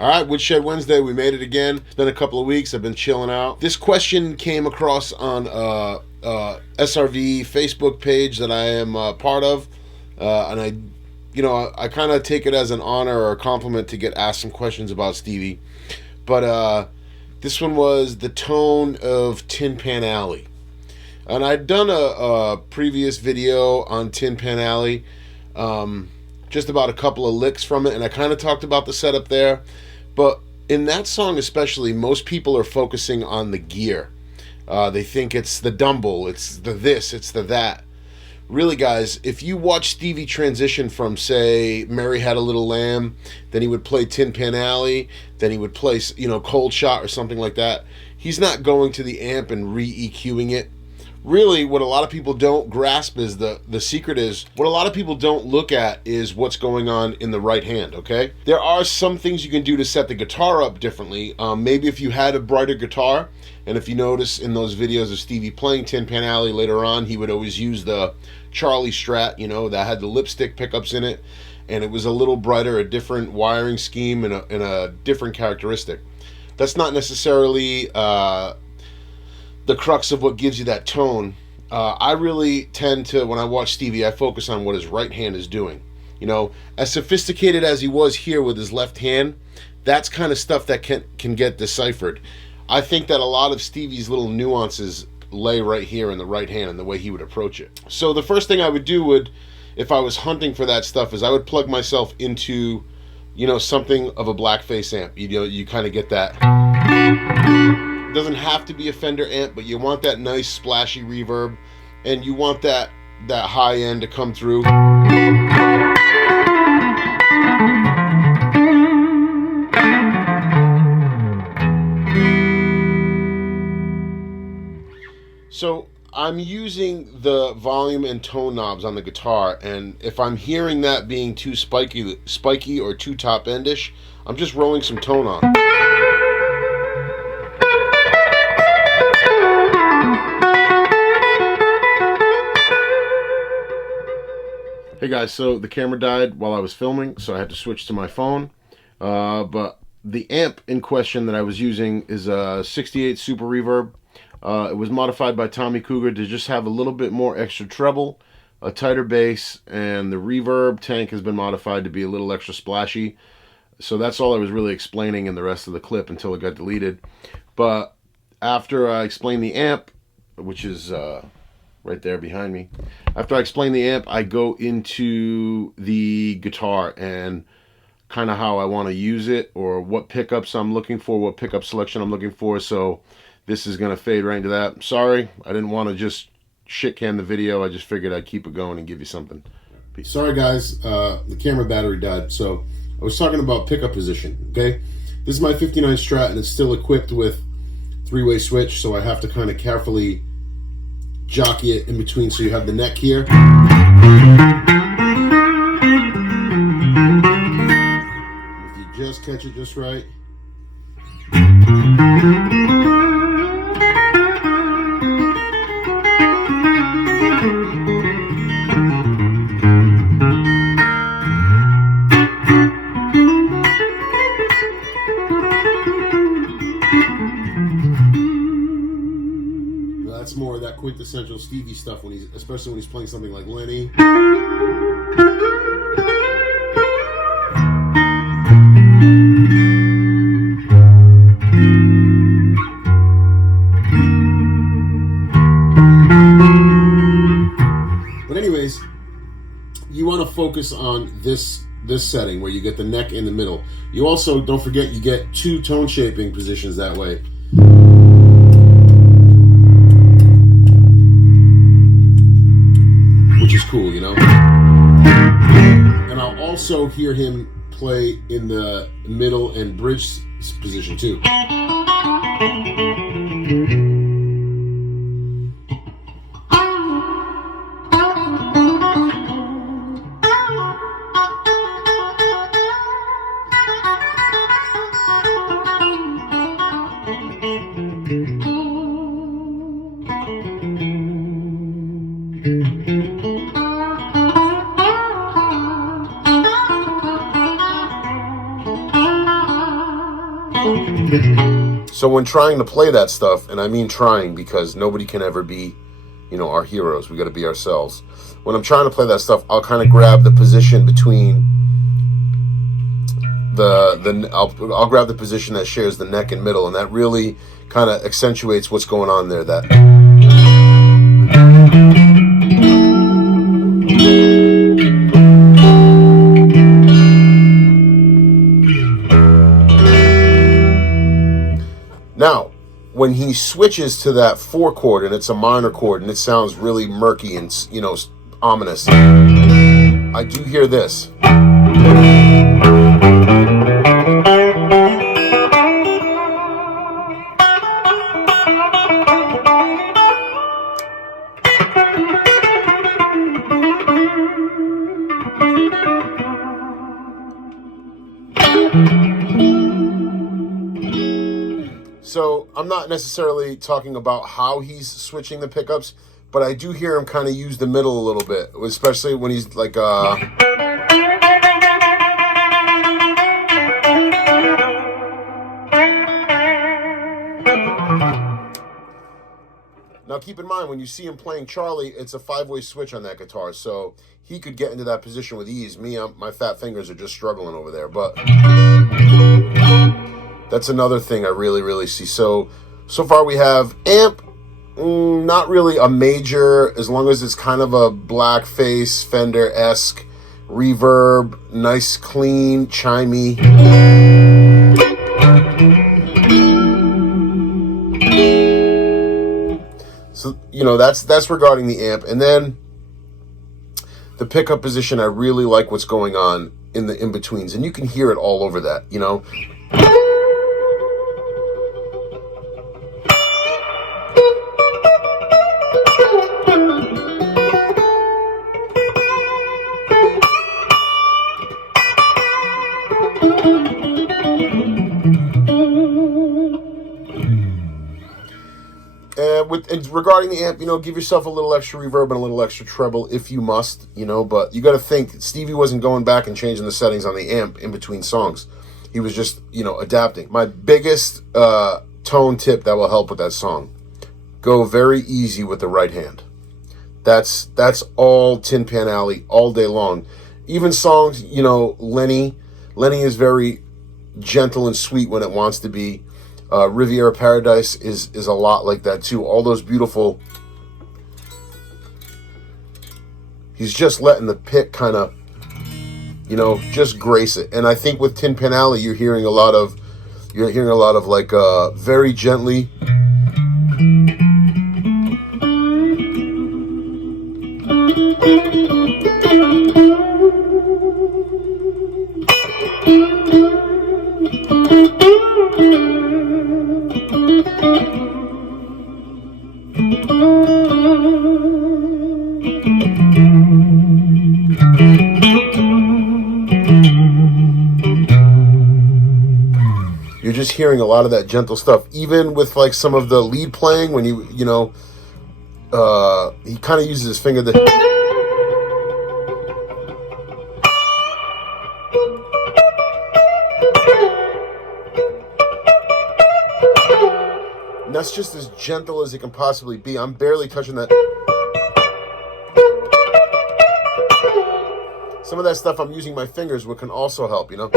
Alright, Woodshed Wednesday, we made it again. It's been a couple of weeks, I've been chilling out. This question came across on SRV Facebook page that I am part of. And I kind of take it as an honor or a compliment to get asked some questions about Stevie. But this one was the tone of Tin Pan Alley. And I'd done a previous video on Tin Pan Alley, just about a couple of licks from it, and I kind of talked about the setup there. But in that song especially, most people are focusing on the gear. They think it's the dumble, it's the this, it's the that. Really, guys, if you watch Stevie transition from, say, Mary Had a Little Lamb, then he would play Tin Pan Alley, then he would play, Cold Shot or something like that, he's not going to the amp and re-EQing it. Really, what a lot of people don't grasp is the secret is, what a lot of people don't look at is what's going on in the right hand, okay? There are some things you can do to set the guitar up differently. Maybe if you had a brighter guitar, and if you notice in those videos of Stevie playing Tin Pan Alley later on, he would always use the Charlie Strat, that had the lipstick pickups in it, and it was a little brighter, a different wiring scheme, and a different characteristic. That's not necessarily the crux of what gives you that tone. I really tend to, when I watch Stevie, I focus on what his right hand is doing. As sophisticated as he was here with his left hand, that's kind of stuff that can get deciphered. I think that a lot of Stevie's little nuances lay right here in the right hand and the way he would approach it. So the first thing I would do if I was hunting for that stuff, is I would plug myself into, something of a blackface amp. You kind of get that. Doesn't have to be a Fender amp, but you want that nice splashy reverb, and you want that high end to come through. So I'm using the volume and tone knobs on the guitar, and if I'm hearing that being too spiky or too top endish, I'm just rolling some tone on. Hey guys, so the camera died while I was filming, so I had to switch to my phone. But the amp in question that I was using is a 68 Super Reverb. It was modified by Tommy Cougar to just have a little bit more extra treble, a tighter bass, and the reverb tank has been modified to be a little extra splashy. So that's all I was really explaining in the rest of the clip until it got deleted. But after I explained the amp, which is right there behind me, after I explain the amp, I go into the guitar and kind of how I want to use it, or what pickups I'm looking for, what pickup selection I'm looking for. So this is going to fade right into that. Sorry, I didn't want to just shit can the video. I just figured I'd keep it going and give you something. Peace. Sorry guys, the camera battery died. So I was talking about pickup position, okay? This is my 59 Strat, and it's still equipped with three-way switch, so I have to kind of carefully jockey it in between, so you have the neck here. If you just catch it just right. That's more of that quintessential Stevie stuff especially when he's playing something like Lenny. But anyways, you want to focus on this setting where you get the neck in the middle. You also, don't forget, you get two tone shaping positions that way. also hear him play in the middle and bridge position too. So when trying to play that stuff, and I mean trying because nobody can ever be, you know, our heroes. We got to be ourselves. When I'm trying to play that stuff, I'll kind of grab the position between I'll grab the position that shares the neck and middle, and that really kind of accentuates what's going on there. That now, when he switches to that 4 chord and it's a minor chord and it sounds really murky and, you know, ominous, I do hear this. So I'm not necessarily talking about how he's switching the pickups, but I do hear him kind of use the middle a little bit, especially when he's like Now keep in mind, when you see him playing Charlie, it's a 5-way switch on that guitar, so he could get into that position with ease. Me, my fat fingers are just struggling over there, but that's another thing I really see. So far we have amp, not really a major, as long as it's kind of a blackface, Fender-esque, reverb, nice, clean, chimey. So, you know, that's regarding the amp. And then the pickup position, I really like what's going on in the in-betweens, and you can hear it all over that, you know. Regarding the amp, you know, give yourself a little extra reverb and a little extra treble if you must, you know, but you got to think, Stevie wasn't going back and changing the settings on the amp in between songs. He was just, you know, adapting. My biggest tone tip that will help with that song: go very easy with the right hand. That's all Tin Pan Alley all day long. Even songs, you know, Lenny is very gentle and sweet when it wants to be. Riviera Paradise is a lot like that too. All those beautiful, he's just letting the pick kind of, you know, just grace it. And I think with Tin Pan Alley, you're hearing a lot of like very gently. You're just hearing a lot of that gentle stuff, even with like some of the lead playing when you know, he kind of uses his finger to. And that's just as gentle as it can possibly be. I'm barely touching that. Some of that stuff I'm using my fingers, which can also help, you know.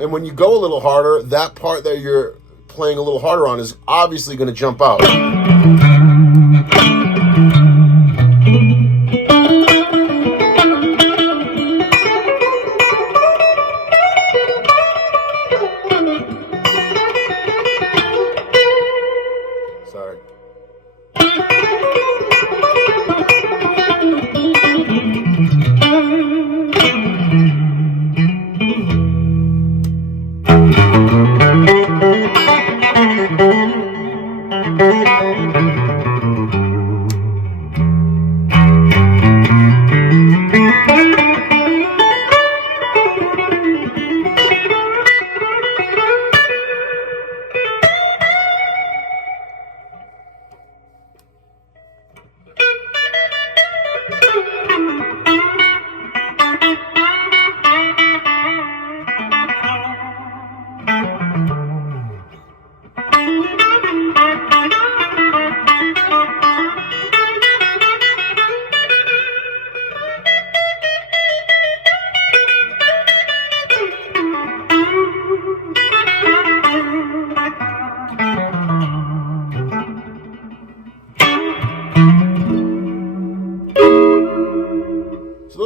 And when you go a little harder, that part that you're playing a little harder on is obviously going to jump out.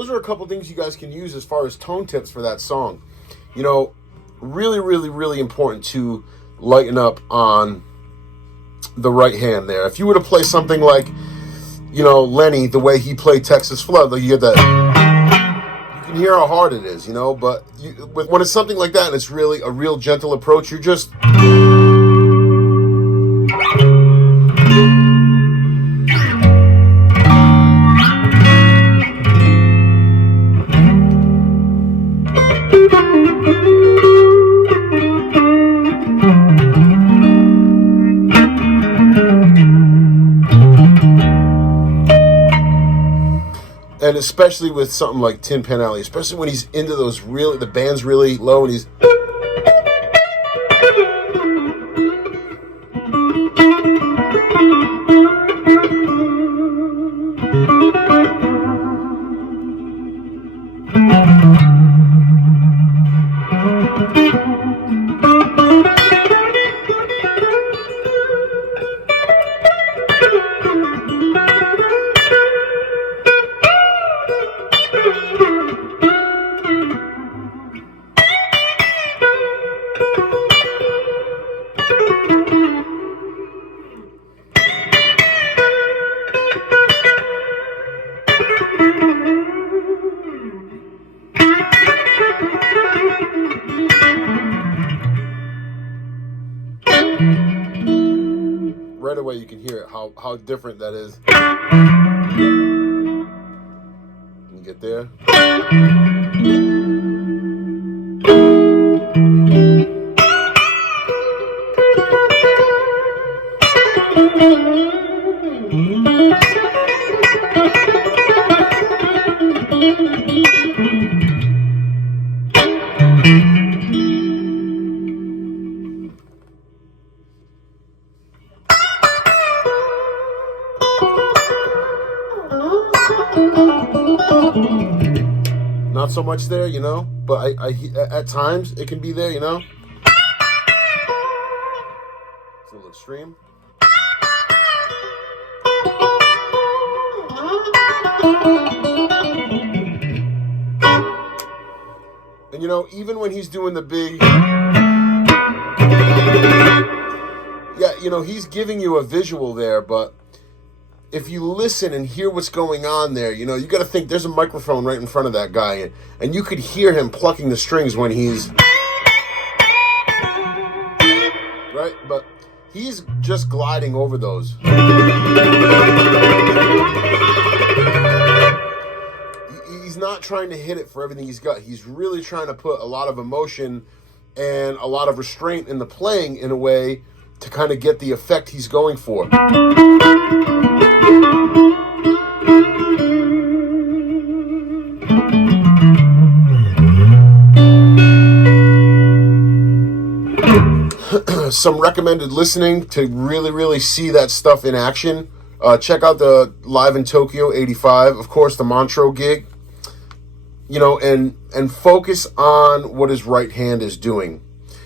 those are a couple things you guys can use as far as tone tips for that song. You know, really, really, really important to lighten up on the right hand there. If you were to play something like, you know, Lenny, the way he played Texas Flood, like you get that, you can hear how hard it is, you know, but when it's something like that and it's really a real gentle approach, you're just... And especially with something like Tin Pan Alley, especially when he's into those really, the band's really low and he's... Right away you can hear it, how different that is. You get there. Not so much there, you know, but I at times it can be there, you know. It's a little extreme. And you know, even when he's doing the big, yeah, you know, he's giving you a visual there, but if you listen and hear what's going on there, you know, you got to think there's a microphone right in front of that guy, and you could hear him plucking the strings when he's... Right? But he's just gliding over those. He's not trying to hit it for everything he's got. He's really trying to put a lot of emotion and a lot of restraint in the playing in a way to kind of get the effect he's going for. Some recommended listening to really, really see that stuff in action. Check out the Live in Tokyo 85, of course, the Montreux gig. You know, and focus on what his right hand is doing.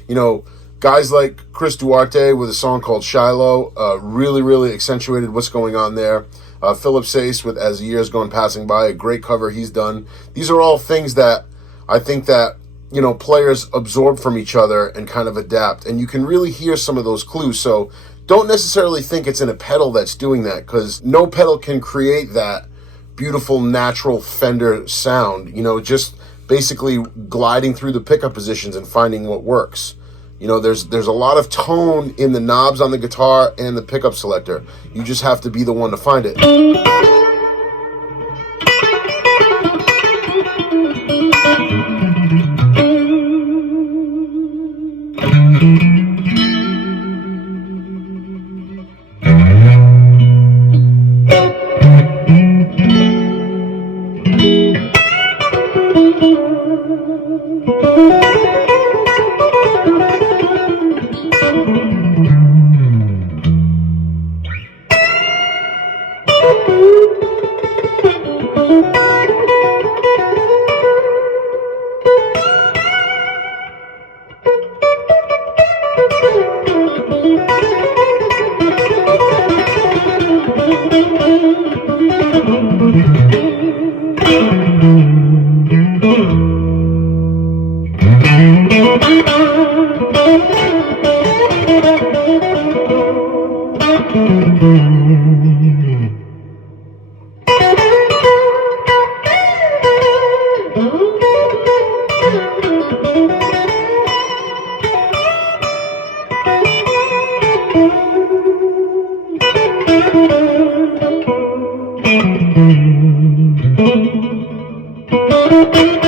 You know, guys like Chris Duarte with a song called Shiloh really, really accentuated what's going on there. Philip Sace with As the Years Gone Passing By, a great cover he's done. These are all things that I think that, you know, players absorb from each other and kind of adapt. And you can really hear some of those clues. So don't necessarily think it's in a pedal that's doing that, because no pedal can create that beautiful, natural Fender sound. You know, just basically gliding through the pickup positions and finding what works. You know, there's a lot of tone in the knobs on the guitar and the pickup selector. You just have to be the one to find it. Thank you.